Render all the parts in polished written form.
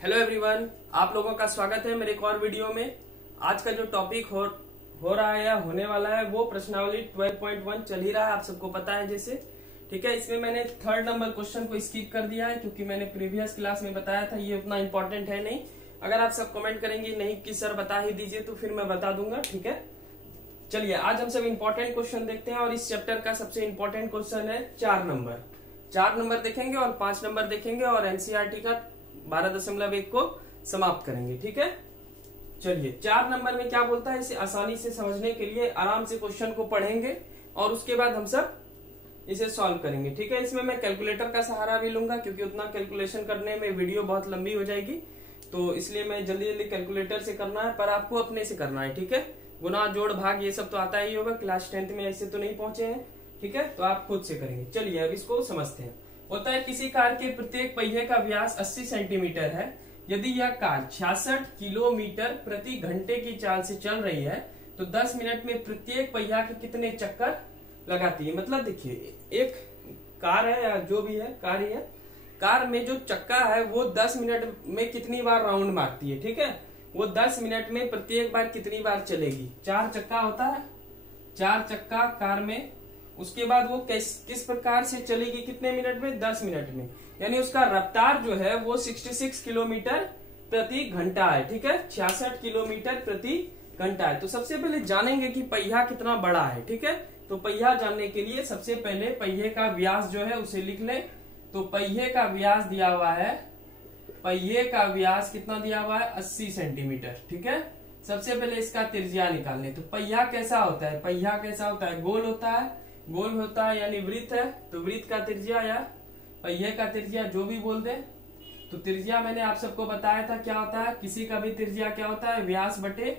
Hello everyone, आप लोगों का स्वागत है मेरे एक और वीडियो में। आज का जो टॉपिक हो रहा है या होने वाला है वो प्रश्नावली 12.1 चल ही रहा है, आप सबको पता है जैसे। ठीक है, इसमें मैंने 3rd नंबर क्वेश्चन को स्किप कर दिया है क्योंकि मैंने प्रीवियस क्लास में बताया था ये उतना इंपॉर्टेंट है नहीं। अगर आप सब कमेंट करेंगे नहीं कि सर बता ही दीजिए तो फिर मैं बता दूंगा। ठीक है, चलिए आज हम सब इंपॉर्टेंट क्वेश्चन देखते हैं और इस चैप्टर का सबसे इंपॉर्टेंट क्वेश्चन है 4 नंबर देखेंगे और 5 नंबर देखेंगे और एनसीईआरटी का 12.1 को समाप्त करेंगे। ठीक है, चलिए 4 नंबर में क्या बोलता है, इसे आसानी से समझने के लिए आराम से क्वेश्चन को पढ़ेंगे और उसके बाद हम सब इसे सॉल्व करेंगे। ठीक है, इसमें मैं कैलकुलेटर का सहारा भी लूंगा क्योंकि उतना कैलकुलेशन करने में वीडियो बहुत लंबी हो जाएगी, तो इसलिए मैं जल्दी जल्दी कैलकुलेटर से करना है, पर आपको अपने से करना है। ठीक है, गुना जोड़ भाग ये सब तो आता ही होगा, क्लास 10th में ऐसे तो नहीं पहुंचे हैं। ठीक है, तो आप खुद से करेंगे। चलिए अब इसको समझते हैं। होता है किसी कार के प्रत्येक पहिए का व्यास 80 सेंटीमीटर है। यदि यह कार 66 किलोमीटर प्रति घंटे की चाल से चल रही है तो 10 मिनट में प्रत्येक पहिया के कितने चक्कर लगाती है। मतलब देखिए, एक कार है या जो भी है कार ही है, कार में जो चक्का है वो 10 मिनट में कितनी बार राउंड मारती है। ठीक है, वो 10 मिनट में प्रत्येक बार कितनी बार चलेगी। 4 चक्का होता है, 4 चक्का कार में, उसके बाद वो किस प्रकार से चलेगी, कितने मिनट में, 10 मिनट में। यानी उसका रफ्तार जो है वो 66 किलोमीटर प्रति घंटा है। ठीक है, 66 किलोमीटर प्रति घंटा है। तो सबसे पहले जानेंगे कि पहिया कितना बड़ा है। ठीक है, तो पहिया जानने के लिए सबसे पहले पहिए का व्यास जो है उसे लिख ले। तो पहिए का व्यास दिया हुआ है, पहिए का व्यास कितना दिया हुआ है, 80 सेंटीमीटर। ठीक है, सबसे पहले इसका त्रिज्या निकालने। तो पहिया कैसा होता है, पहिया कैसा होता है, गोल होता है, गोल होता है यानी वृत्त है। तो वृत्त का त्रिज्या या पहिए का त्रिज्या जो भी बोल दे। तो त्रिज्या मैंने आप सबको बताया था क्या होता है, किसी का भी त्रिज्या क्या होता है, व्यास बटे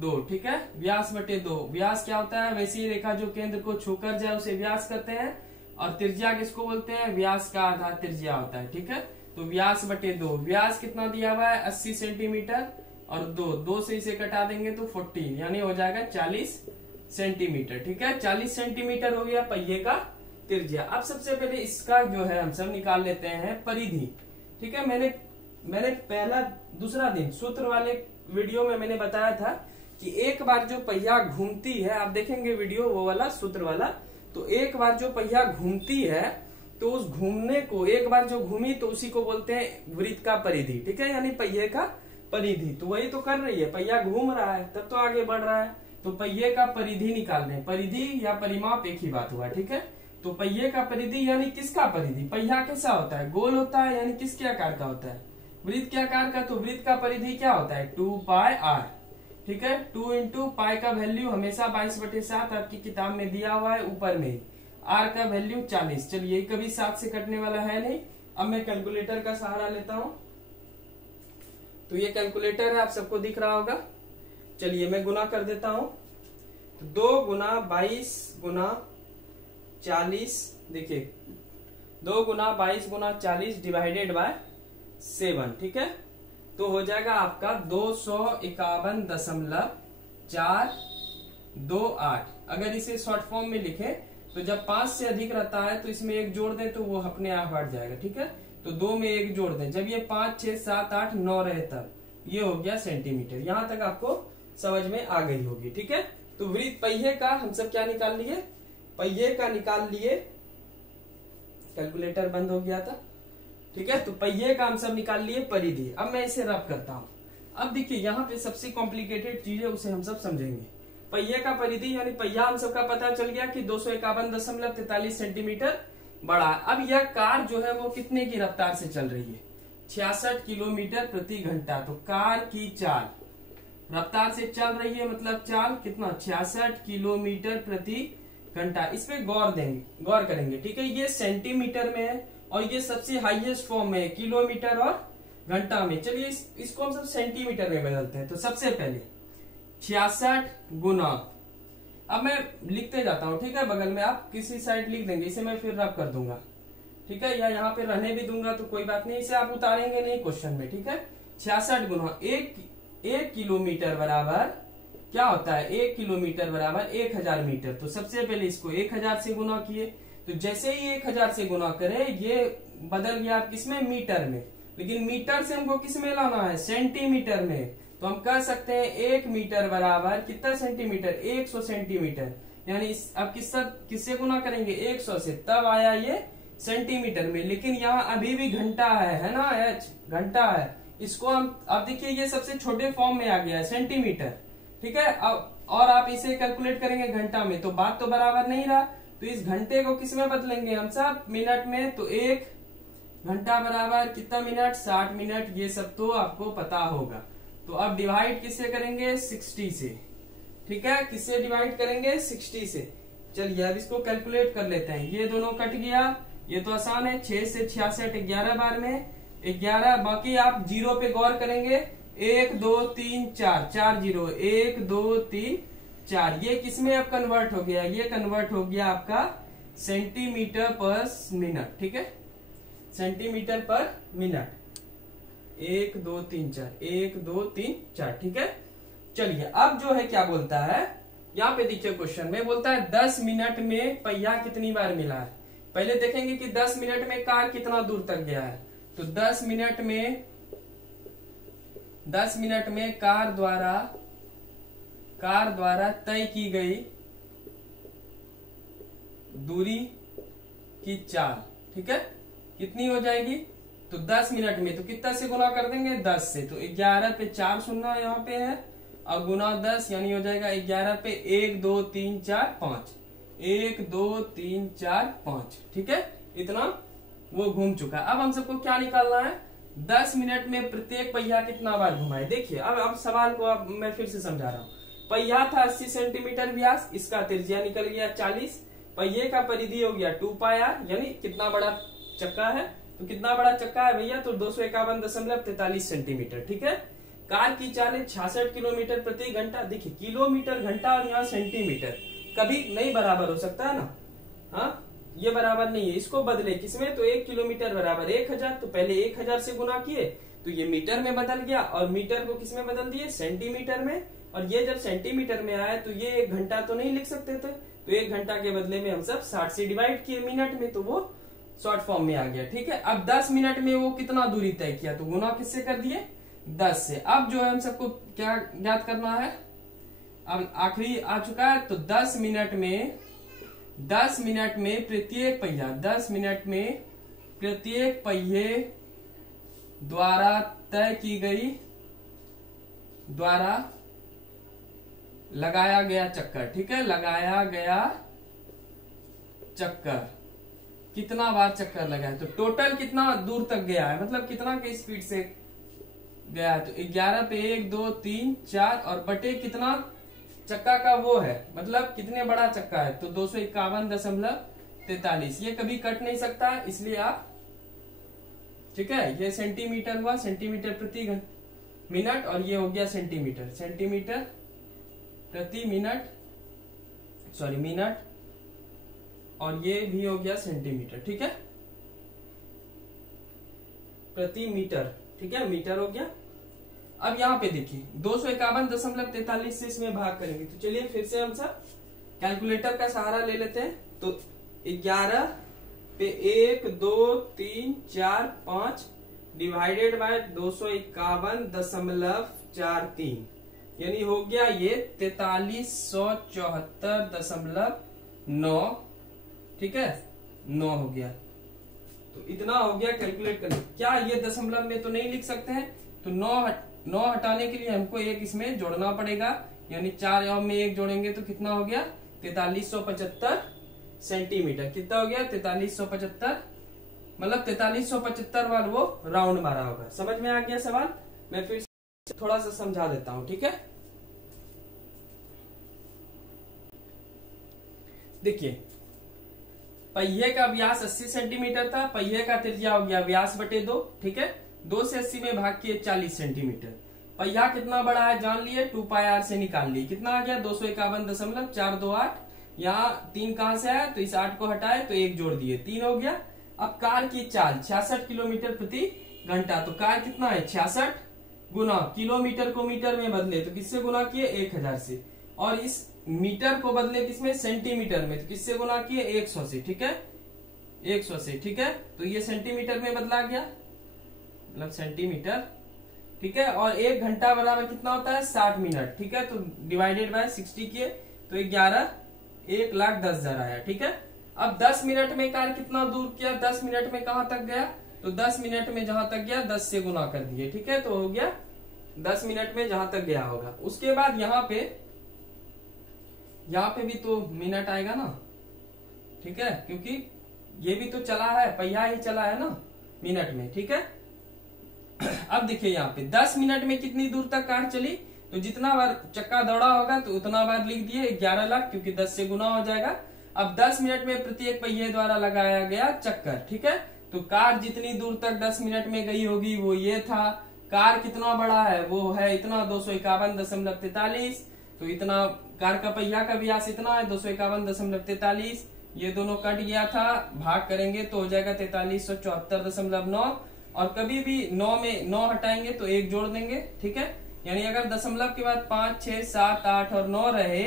2। ठीक है, व्यास बटे 2। व्यास क्या होता है, वैसी रेखा जो केंद्र को छूकर जाए उसे व्यास कहते हैं, और त्रिज्या किसको बोलते हैं, व्यास का आधा त्रिज्या होता है। ठीक है, तो व्यास बटे 2। व्यास कितना दिया हुआ है, 80 सेंटीमीटर, और 2 से इसे कटा देंगे तो 40 यानी हो जाएगा 40 सेंटीमीटर। ठीक है, 40 सेंटीमीटर हो गया पहिए का त्रिज्या। अब सबसे पहले इसका जो है हम सब निकाल लेते हैं परिधि। ठीक है, मैंने पहला दूसरा दिन सूत्र वाले वीडियो में मैंने बताया था कि एक बार जो पहिया घूमती है, आप देखेंगे वीडियो वो वाला सूत्र वाला, तो एक बार जो पहिया घूमती है तो उस घूमने को, एक बार जो घूमी तो उसी को बोलते हैं वृत्त का परिधि। ठीक है, यानी पहिए का परिधि। तो वही तो कर रही है, पहिया घूम रहा है तब तो आगे बढ़ रहा है, तो पहिए का परिधि निकालने। परिधि या परिमाप एक ही बात हुआ। ठीक है, तो पहिए का परिधि यानी किसका परिधि, पहिया कैसा होता है, गोल होता है, यानी किसके आकार का होता है, वृत्त के आकार का। तो वृत्त का परिधि क्या होता है, 2πr। ठीक है, 2 इंटू पाई का वैल्यू हमेशा 22/7 आपकी किताब में दिया हुआ है ऊपर में, r का वैल्यू 40। चलिए कभी 7 से कटने वाला है नहीं। अब मैं कैलकुलेटर का सहारा लेता हूं, तो ये कैलकुलेटर है, आप सबको दिख रहा होगा। चलिए मैं गुना कर देता हूं, तो 2 गुना 22 गुना 40, देखिए 2 गुना 22 गुना 40 डिवाइडेड बाय 7। ठीक है, तो हो जाएगा आपका 251.428। अगर इसे शॉर्ट फॉर्म में लिखे तो जब 5 से अधिक रहता है तो इसमें 1 जोड़ दें तो वो अपने आप हट जाएगा। ठीक है, तो 2 में 1 जोड़ दें, जब ये 5, 6, 7, 8, 9 रहे तब ये हो गया सेंटीमीटर। यहां तक आपको समझ में आ गई होगी। ठीक है, तो वृत्त पहिए का हम सब क्या निकाल लिए, पहिए का निकाल लिए, कैलकुलेटर बंद हो गया था। ठीक है, तो पहिए का हम सब निकाल लिए परिधि। अब मैं इसे रब करता हूं। अब देखिए यहाँ पे सबसे कॉम्प्लिकेटेड चीज है, उसे हम सब समझेंगे। पहिए का परिधि यानी पहिया हम सबका पता चल गया कि 251.43 सेंटीमीटर बड़ा है। अब यह कार जो है वो कितने की रफ्तार से चल रही है, 66 किलोमीटर प्रति घंटा। तो कार की चाल रफ्तार से चल रही है, मतलब चाल कितना, 66 किलोमीटर प्रति घंटा। इस पे गौर करेंगे। ठीक है, ये सेंटीमीटर में है और ये सबसे हाईएस्ट फॉर्म में है किलोमीटर और घंटा में। चलिए इसको हम सब सेंटीमीटर में बदलते हैं। तो सबसे पहले 66 गुना, अब मैं लिखते जाता हूं। ठीक है, बगल में आप किसी साइड लिख देंगे, इसे मैं फिर रब कर दूंगा। ठीक है, या यहाँ पे रहने भी दूंगा तो कोई बात नहीं, इसे आप उतारेंगे नहीं क्वेश्चन में। ठीक है, 66 गुना 1 किलोमीटर बराबर क्या होता है, 1 किलोमीटर बराबर 1000 मीटर। तो सबसे पहले इसको 1000 से गुना किए, तो जैसे ही 1000 से गुना करे ये बदल गया आप किसमें, मीटर में। लेकिन मीटर से हमको किस में लाना है, सेंटीमीटर में। तो हम कह सकते हैं 1 मीटर बराबर कितना सेंटीमीटर, 100 सेंटीमीटर। यानी अब किससे गुना करेंगे, 100 से, तब आया ये सेंटीमीटर में। लेकिन यहाँ अभी भी घंटा है ना, एच घंटा है। इसको हम अब देखिए ये सबसे छोटे फॉर्म में आ गया है सेंटीमीटर, ठीक है। अब और आप इसे कैलकुलेट करेंगे घंटा में तो बात तो बराबर नहीं रहा। तो इस घंटे को किस में बदलेंगे हम सब, मिनट में। तो 1 घंटा बराबर कितना मिनट, 60 मिनट। ये सब तो आपको पता होगा। तो अब डिवाइड किससे करेंगे, 60 से, ठीक है। किससे डिवाइड करेंगे, 60 से। चलिए अब इसको कैलकुलेट कर लेते हैं। ये दोनों कट गया, ये तो आसान है। 6 से 66, 11 बार में 11। बाकी आप जीरो पे गौर करेंगे, 1 2 3 4, 4 जीरो, 1 2 3 4। ये किसमें अब कन्वर्ट हो गया, ये कन्वर्ट हो गया आपका सेंटीमीटर पर मिनट, ठीक है, सेंटीमीटर पर मिनट। 1 2 3 4, 1 2 3 4, ठीक है। चलिए अब जो है क्या बोलता है, यहाँ पे देखिए क्वेश्चन में बोलता है 10 मिनट में पहिया कितनी बार मिला है। पहले देखेंगे कि 10 मिनट में कार कितना दूर तक गया है। तो 10 मिनट में कार द्वारा तय की गई दूरी की चाल, ठीक है, कितनी हो जाएगी। तो 10 मिनट में तो कितना से गुना कर देंगे, 10 से। तो 11 पे 4 शून्य यहाँ पे है और गुना 10, यानी हो जाएगा 11 पे 1 2 3 4 5, 1 2 3 4 5, ठीक है। इतना वो घूम चुका है। अब हम सबको क्या निकालना है, 10 मिनट में प्रत्येक पहिया कितना बार घुमाए। देखिए अब सवाल को अब मैं फिर से समझा रहा हूँ। पहिया था 80 सेंटीमीटर व्यास, इसका त्रिज्या निकल गया 40। पहिए का परिधि हो गया 2 पाई r, यानी कितना बड़ा चक्का है। तो कितना बड़ा चक्का है भैया, तो 251.43 सेंटीमीटर, ठीक है। कार की चाल 66 किलोमीटर प्रति घंटा। देखिए किलोमीटर घंटा और यहाँ सेंटीमीटर कभी नहीं बराबर हो सकता है ना, हाँ ये बराबर नहीं है। इसको बदले किसमें, तो 1 किलोमीटर बराबर 1000। तो पहले 1000 से गुना किए तो ये मीटर में बदल गया और मीटर को किसमें बदल दिए, सेंटीमीटर में। और ये जब सेंटीमीटर में आया तो ये 1 घंटा तो नहीं लिख सकते थे। तो 1 घंटा के बदले में हम सब 60 से डिवाइड किए मिनट में, तो वो शॉर्ट फॉर्म में आ गया, ठीक है। अब 10 मिनट में वो कितना दूरी तय किया, तो गुना किससे कर दिए, 10 से। अब जो है हम सबको क्या ज्ञात करना है, अब आखिरी आ चुका है। तो 10 मिनट में प्रत्येक पहिया, 10 मिनट में प्रत्येक पहिए द्वारा तय की गई, द्वारा लगाया गया चक्कर, ठीक है, लगाया गया चक्कर, कितना बार चक्कर लगा है। तो टोटल कितना दूर तक गया है, मतलब कितना की स्पीड से गया है। तो 11 पे 1 2 3 4 और बटे कितना चक्का का वो है, मतलब कितने बड़ा चक्का है। तो 251.43। ये कभी कट नहीं सकता, इसलिए आप, ठीक है, ये सेंटीमीटर हुआ, सेंटीमीटर प्रति मिनट, और ये हो गया सेंटीमीटर, सेंटीमीटर प्रति मिनट, सॉरी मिनट, और ये भी हो गया सेंटीमीटर, ठीक है, प्रति मीटर, ठीक है, मीटर हो गया। अब यहाँ पे देखिए 251.43 से इसमें भाग करेंगे। तो चलिए फिर से हम सब कैलकुलेटर का सहारा ले लेते हैं। तो 11 पे 1 2 3 4 5 डिवाइडेड बाय 251.43, यानी हो गया ये 4374.9, ठीक है, 9 हो गया। तो इतना हो गया कैलकुलेट करने। क्या ये दशमलव में तो नहीं लिख सकते हैं, तो 9 हटाने के लिए हमको एक इसमें जोड़ना पड़ेगा, यानी 4 और में 1 जोड़ेंगे तो कितना हो गया, 4375 सेंटीमीटर। कितना हो गया, 4375, मतलब 4375 बार वो राउंड मारा होगा। समझ में आ गया सवाल। मैं फिर थोड़ा सा समझा देता हूं, ठीक है। देखिए पहिए का व्यास 80 सेंटीमीटर था, पहिए का त्रिज्या हो गया व्यास बटे 2, ठीक है। 2 से 80 में भाग किए 40 सेंटीमीटर। पहिया कितना बड़ा है जान लिए, 2 पाई r से निकाल लिए, कितना आ गया 251.428। यहाँ 3 कहां से आया, तो इस 8 को हटाए तो 1 जोड़ दिए, 3 हो गया। अब कार की चाल 66 किलोमीटर प्रति घंटा। तो कार कितना है 66 गुना किलोमीटर को मीटर में बदले तो किससे गुना किए, 1000 से, और इस मीटर को बदले किसमें, सेंटीमीटर में, तो किससे गुना किए, 100 से, ठीक है, 100 से, ठीक है। तो ये सेंटीमीटर में बदला गया, मतलब सेंटीमीटर, ठीक है। और 1 घंटा बराबर कितना होता है 60 मिनट, ठीक है। तो डिवाइडेड बाय 60 किए तो 1,10,000 आया, ठीक है। अब 10 मिनट में कार्य कितना दूर किया, 10 मिनट में कहां तक गया, तो 10 मिनट में जहां तक गया 10 से गुना कर दिए, ठीक है। तो हो गया 10 मिनट में जहां तक गया होगा। उसके बाद यहाँ पे भी तो मिनट आएगा ना, ठीक है, क्योंकि ये भी तो चला है, पहिया ही चला है ना मिनट में, ठीक है। अब देखिए यहाँ पे 10 मिनट में कितनी दूर तक कार चली, तो जितना बार चक्का दौड़ा होगा तो उतना बार लिख दिए 11 लाख, क्योंकि 10 से गुना हो जाएगा। अब 10 मिनट में प्रत्येक पहिए द्वारा लगाया गया चक्कर, ठीक है। तो कार जितनी दूर तक 10 मिनट में गई होगी वो ये था। कार कितना बड़ा है, वो है इतना 251.43, तो इतना कार का पहिया का व्यास इतना है 251.43। ये दोनों कट गया था, भाग करेंगे तो हो जाएगा 4374.9। और कभी भी 9 में 9 हटाएंगे तो 1 जोड़ देंगे, ठीक है। यानी अगर दशमलव के बाद 5, 6, 7, 8 और 9 रहे,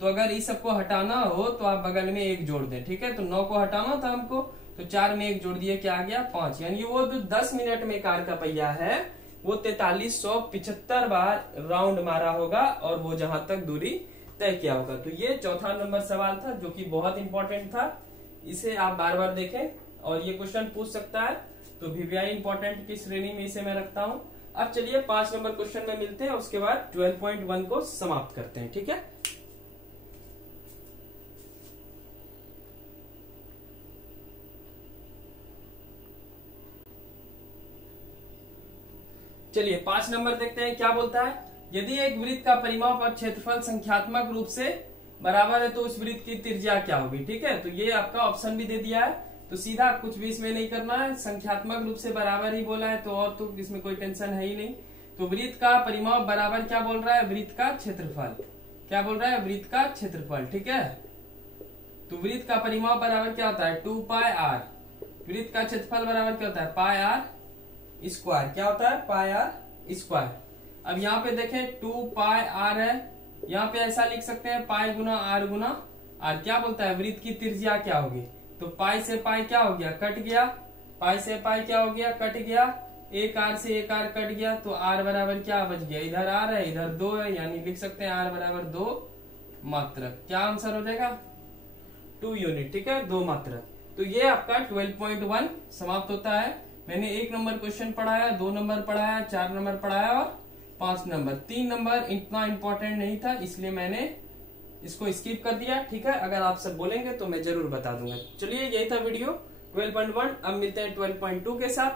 तो अगर इस सबको हटाना हो तो आप बगल में 1 जोड़ दें, ठीक है। तो 9 को हटाना था हमको, तो 4 में 1 जोड़ दिए, क्या आ गया 5। यानी वो जो 10 मिनट में कार का पहिया है वो 4375 बार राउंड मारा होगा और वो जहां तक दूरी तय किया होगा। तो ये चौथा नंबर सवाल था जो कि बहुत इंपॉर्टेंट था, इसे आप बार बार देखें और ये क्वेश्चन पूछ सकता है, तो VVI इंपॉर्टेंट की श्रेणी में इसे मैं रखता हूं। अब चलिए 5 नंबर क्वेश्चन में मिलते हैं, उसके बाद 12.1 को समाप्त करते हैं, ठीक है। चलिए 5 नंबर देखते हैं क्या बोलता है। यदि एक वृत्त का परिमाप और क्षेत्रफल संख्यात्मक रूप से बराबर है तो उस वृत्त की त्रिज्या क्या होगी, ठीक है। तो ये आपका ऑप्शन भी दे दिया है, तो सीधा कुछ भी इसमें नहीं करना है, संख्यात्मक रूप से बराबर ही बोला है तो और तो इसमें कोई टेंशन है ही नहीं। तो वृत्त का परिमाप बराबर क्या बोल रहा है, वृत्त का क्षेत्रफल, क्या बोल रहा है, वृत्त का क्षेत्रफल, ठीक है। तो वृत्त का परिमाप बराबर क्या होता है 2πr, वृत्त का क्षेत्रफल बराबर क्या होता है πr स्क्वायर, क्या होता है πr स्क्वायर। अब यहाँ पे देखें 2πr है, यहाँ पे ऐसा लिख सकते हैं पाई गुना r, क्या बोलता है वृत्त की त्रिज्या क्या होगी, तो पाई से पाई क्या हो गया कट गया, पाई से पाई क्या हो गया कट गया, एक r से एक r कट गया, तो r बराबर क्या बच गया, इधर r है इधर 2 है, यानी लिख सकते हैं r बराबर 2 मात्रक। क्या आंसर हो जाएगा 2 यूनिट, ठीक है, 2 मात्रक। तो ये आपका 12.1 समाप्त होता है। मैंने 1 नंबर क्वेश्चन पढ़ाया, 2 नंबर पढ़ाया, 4 नंबर पढ़ाया और 5 नंबर। 3 नंबर इतना इंपॉर्टेंट नहीं था इसलिए मैंने इसको स्किप कर दिया, ठीक है। अगर आप सब बोलेंगे तो मैं जरूर बता दूंगा। चलिए यही था वीडियो 12.1। अब मिलते हैं 12.2 के साथ,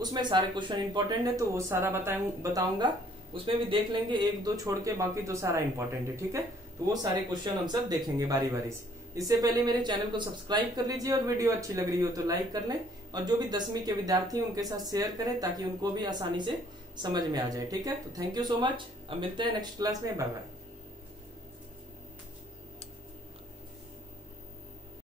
उसमें सारे क्वेश्चन इंपॉर्टेंट है तो वो सारा बताऊंगा, उसमें भी देख लेंगे, 1-2 छोड़ के बाकी तो सारा इंपॉर्टेंट है, ठीक है। तो वो सारे क्वेश्चन हम सब देखेंगे बारी बारी से। इससे पहले मेरे चैनल को सब्सक्राइब कर लीजिए और वीडियो अच्छी लग रही हो तो लाइक कर लें, और जो भी 10वीं के विद्यार्थी हैं उनके साथ शेयर करें ताकि उनको भी आसानी से समझ में आ जाए, ठीक है। तो थैंक यू सो मच, अब मिलते हैं नेक्स्ट क्लास में, बाय बाय।